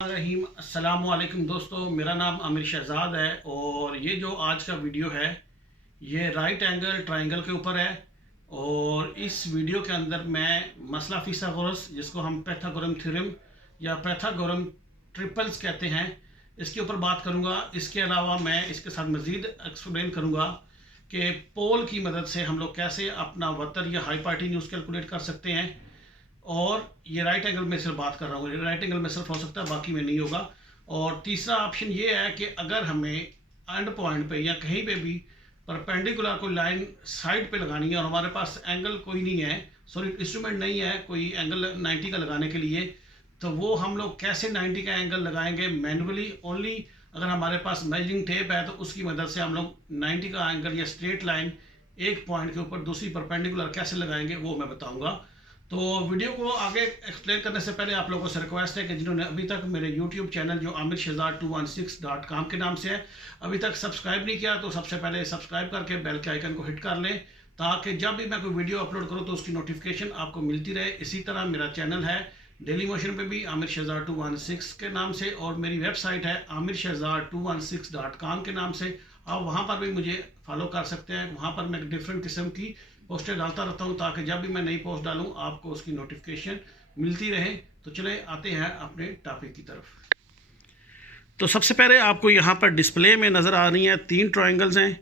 रहीम अस्सलाम वालेकुम दोस्तों, मेरा नाम आमिर शहजाद है और ये जो आज का वीडियो है ये राइट एंगल ट्रायंगल के ऊपर है। और इस वीडियो के अंदर मैं मसला फिसागोरस, जिसको हम पैथागोरम थ्योरम या पैथागोरम ट्रिपल्स कहते हैं, इसके ऊपर बात करूंगा। इसके अलावा मैं इसके साथ मज़ीद एक्सप्लेन करूंगा कि पोल की मदद से हम लोग कैसे अपना वतर या हाइपोटेन्यूज कैलकुलेट कर सकते हैं। और ये राइट एंगल में सिर्फ बात कर रहा हूँ, राइट एंगल में सिर्फ हो सकता है, बाकी में नहीं होगा। और तीसरा ऑप्शन ये है कि अगर हमें एंड पॉइंट पे या कहीं पे भी परपेंडिकुलर कोई लाइन साइड पे लगानी है और हमारे पास एंगल कोई नहीं है, सॉरी इंस्ट्रूमेंट नहीं है कोई एंगल 90 का लगाने के लिए, तो वो हम लोग कैसे 90 का एंगल लगाएंगे मैनुअली ओनली। अगर हमारे पास मेजरिंग टेप है तो उसकी मदद से हम लोग 90 का एंगल या स्ट्रेट लाइन एक पॉइंट के ऊपर दूसरी परपेंडिकुलर कैसे लगाएंगे वो मैं बताऊंगा। तो वीडियो को आगे एक्सप्लेन करने से पहले आप लोगों से रिक्वेस्ट है कि जिन्होंने अभी तक मेरे यूट्यूब चैनल जो आमिर शहजाद 216.com के नाम से है अभी तक सब्सक्राइब नहीं किया, तो सबसे पहले सब्सक्राइब करके बेल के आइकन को हिट कर लें ताकि जब भी मैं कोई वीडियो अपलोड करूं तो उसकी नोटिफिकेशन आपको मिलती रहे। इसी तरह मेरा चैनल है डेली मोशन पे भी आमिर शहजाद 216 के नाम से, और मेरी वेबसाइट है आमिर शहजाद 216.com के नाम से। आप वहाँ पर भी मुझे फॉलो कर सकते हैं। वहाँ पर मैं डिफरेंट किस्म की पोस्टें डालता रहता हूँ ताकि जब भी मैं नई पोस्ट डालूँ आपको उसकी नोटिफिकेशन मिलती रहे। तो चले आते हैं अपने टॉपिक की तरफ। तो सबसे पहले आपको यहाँ पर डिस्प्ले में नज़र आ रही हैं 3 ट्रायंगल्स हैं।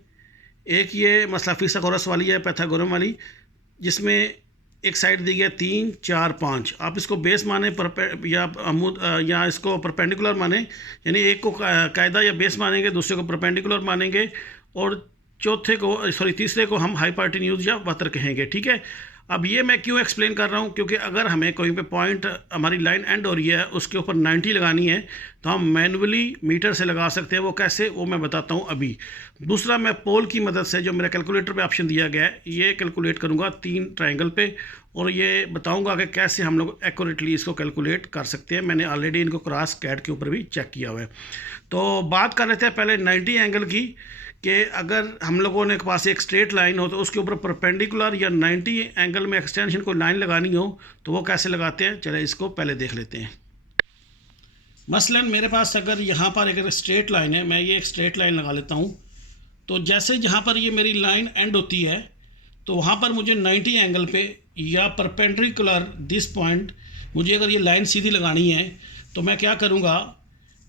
एक ये मसला फिसागोरस वाली है, पैथागोरम वाली, जिसमें एक साइड दी गई 3, 4, 5। आप इसको बेस माने या इसको परपेंडिकुलर माने, यानी एक को कायदा या बेस मानेंगे, दूसरे को परपेंडिकुलर मानेंगे और तीसरे को हम हाइपोटेन्यूज या वतर कहेंगे। ठीक है, अब ये मैं क्यों एक्सप्लेन कर रहा हूँ, क्योंकि अगर हमें कोई पे पॉइंट हमारी लाइन एंड हो रही है उसके ऊपर 90 लगानी है तो हम मैनुअली मीटर से लगा सकते हैं। वो कैसे, वो मैं बताता हूँ अभी। दूसरा, मैं पोल की मदद से जो मेरा कैलकुलेटर पे ऑप्शन दिया गया है ये कैलकुलेट करूँगा 3 ट्रायंगल पे, और ये बताऊँगा कि कैसे हम लोग एक्यूरेटली इसको कैलकुलेट कर सकते हैं। मैंने ऑलरेडी इनको क्रॉस कैट के ऊपर भी चेक किया हुआ है। तो बात कर लेते हैं पहले 90 एंगल की, कि अगर हम लोगों ने पास एक स्ट्रेट लाइन हो तो उसके ऊपर परपेंडिकुलर या 90 एंगल में एक्सटेंशन को लाइन लगानी हो तो वो कैसे लगाते हैं, चले इसको पहले देख लेते हैं। मसलन मेरे पास अगर यहाँ पर एक स्ट्रेट लाइन है, मैं ये एक स्ट्रेट लाइन लगा लेता हूँ। तो जैसे जहाँ पर ये मेरी लाइन एंड होती है तो वहाँ पर मुझे 90 एंगल पे या परपेंडिकुलर दिस पॉइंट मुझे अगर ये लाइन सीधी लगानी है तो मैं क्या करूँगा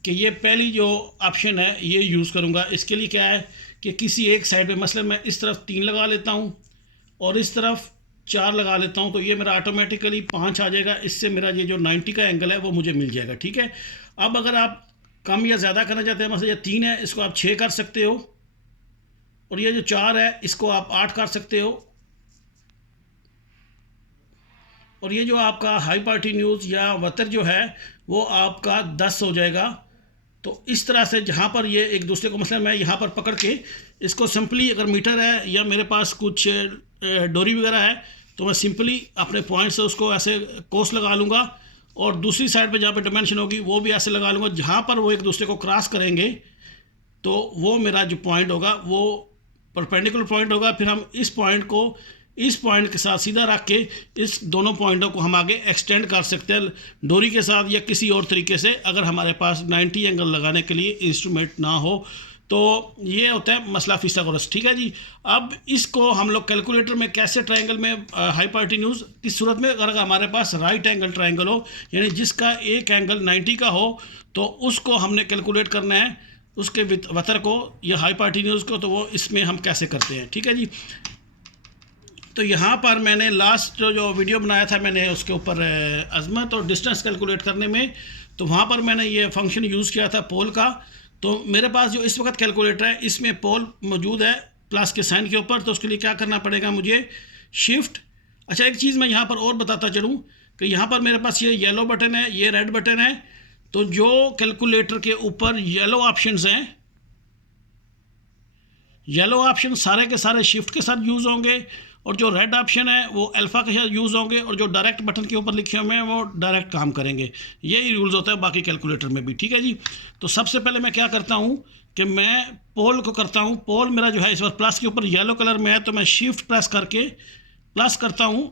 कि ये पहली जो ऑप्शन है ये यूज़ करूँगा। इसके लिए क्या है कि किसी एक साइड पे मसलन मैं इस तरफ 3 लगा लेता हूँ और इस तरफ 4 लगा लेता हूँ, तो ये मेरा ऑटोमेटिकली 5 आ जाएगा। इससे मेरा ये जो 90 का एंगल है वो मुझे मिल जाएगा। ठीक है, अब अगर आप कम या ज़्यादा करना चाहते हैं, मतलब ये 3 है इसको आप 6 कर सकते हो, और ये जो 4 है इसको आप 8 कर सकते हो, और ये जो आपका हाइपोटेन्यूज या वतर जो है वो आपका 10 हो जाएगा। तो इस तरह से जहाँ पर ये एक दूसरे को, मतलब मैं यहाँ पर पकड़ के इसको सिंपली, अगर मीटर है या मेरे पास कुछ डोरी वगैरह है तो मैं सिंपली अपने पॉइंट से उसको ऐसे कोस लगा लूँगा, और दूसरी साइड पे जहाँ पे डायमेंशन होगी वो भी ऐसे लगा लूँगा। जहाँ पर वो एक दूसरे को क्रॉस करेंगे तो वो मेरा जो पॉइंट होगा वो परपेंडिकुलर पॉइंट होगा। फिर हम इस पॉइंट को इस पॉइंट के साथ सीधा रख के इस दोनों पॉइंटों को हम आगे एक्सटेंड कर सकते हैं डोरी के साथ या किसी और तरीके से, अगर हमारे पास 90 एंगल लगाने के लिए इंस्ट्रूमेंट ना हो। तो ये होता है मसला फिसागोरस। ठीक है जी, अब इसको हम लोग कैलकुलेटर में कैसे ट्रायंगल में हाइपोटेन्यूज किस सूरत में, अगर हमारे पास राइट एंगल ट्रायंगल हो यानी जिसका एक एंगल 90 का हो तो उसको हमने कैलकुलेट करना है, उसके वतर को या हाइपोटेन्यूज को, तो वो इसमें हम कैसे करते हैं। ठीक है जी, तो यहाँ पर मैंने लास्ट जो वीडियो बनाया था मैंने उसके ऊपर अजमत और डिस्टेंस कैलकुलेट करने में, तो वहाँ पर मैंने ये फंक्शन यूज़ किया था पोल का। तो मेरे पास जो इस वक्त कैलकुलेटर है इसमें पोल मौजूद है प्लस के साइन के ऊपर, तो उसके लिए क्या करना पड़ेगा मुझे, शिफ्ट। अच्छा, एक चीज़ मैं यहाँ पर और बताता चलूँ कि यहाँ पर मेरे पास ये येलो बटन है, ये रेड बटन है। तो जो कैलकुलेटर के ऊपर येलो ऑप्शंस हैं, येलो ऑप्शन सारे के सारे शिफ्ट के साथ यूज़ होंगे, और जो रेड ऑप्शन है वो अल्फ़ा के साथ यूज़ होंगे, और जो डायरेक्ट बटन के ऊपर लिखे हुए हैं वो डायरेक्ट काम करेंगे। यही रूल्स होता है बाकी कैलकुलेटर में भी। ठीक है जी, तो सबसे पहले मैं क्या करता हूँ कि मैं पोल को करता हूँ। पोल मेरा जो है इस बार प्लस के ऊपर येलो कलर में है, तो मैं शिफ्ट प्रेस करके प्लस करता हूँ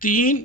3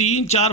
3 4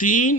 3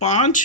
5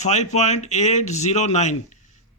5.809.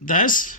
10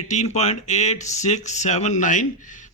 18.8679.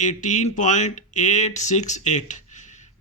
18.868,